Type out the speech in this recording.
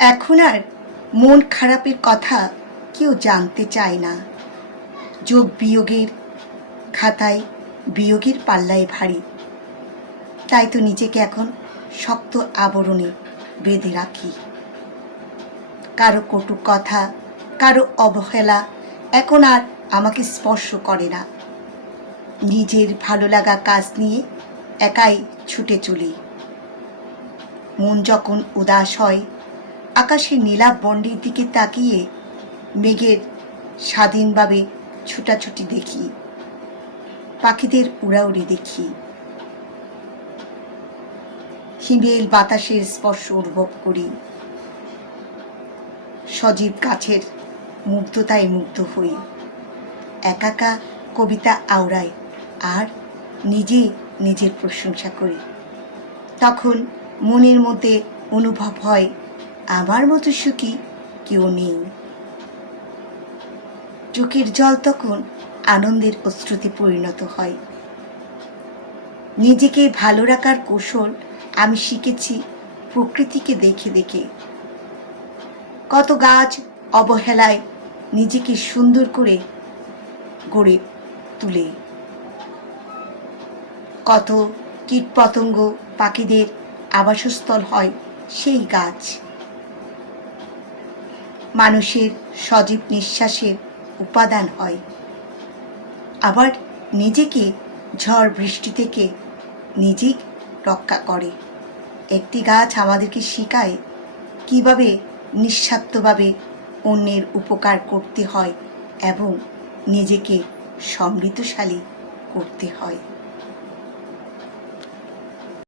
এখন আর মন খারাপের কথা কেউ জানতে চায় না। যোগ বিয়োগের খাতায় বিয়োগের পাল্লায় ভারী। তাই তো নিজেকে এখন শক্ত আবরণে বেঁধে রাখি। কারো কটু কথা, কারো অবহেলা এখন আর আমাকে স্পর্শ করে না। নিজের ভালো লাগা কাজ নিয়ে একাই ছুটে চলি। মন যখন উদাস হয়, আকাশের নীলাভ বন্ডের দিকে তাকিয়ে মেঘের স্বাধীনভাবে ছুটাছুটি দেখি, পাখিদের উড়াউড়ি দেখি, হিমেল বাতাসের স্পর্শ অনুভব করি, সজীব গাছের মুগ্ধতায় মুগ্ধ হই, একাকা কবিতা আওড়াই আর নিজে নিজের প্রশংসা করি। তখন মনের মধ্যে অনুভব হয় আমার মতো সুখী কেউ নেই। চোখের জল তখন আনন্দের অশ্রুতে পরিণত হয়। নিজেকে ভালো রাখার কৌশল আমি শিখেছি প্রকৃতিকে দেখে দেখে। কত গাছ অবহেলায় নিজেকে সুন্দর করে গড়ে তুলে, কত কীটপতঙ্গ পাখিদের আবাসস্থল হয় সেই গাছ। মানুষের সজীব নিঃশ্বাসের উপাদান হয়। আবার নিজেকে ঝড় বৃষ্টি থেকে নিজেই রক্ষা করে। একটি গাছ আমাদেরকে শেখায় কিভাবে নিঃস্বার্থভাবে অন্যের উপকার করতে হয় এবং নিজেকে সমৃদ্ধশালী করতে হয়।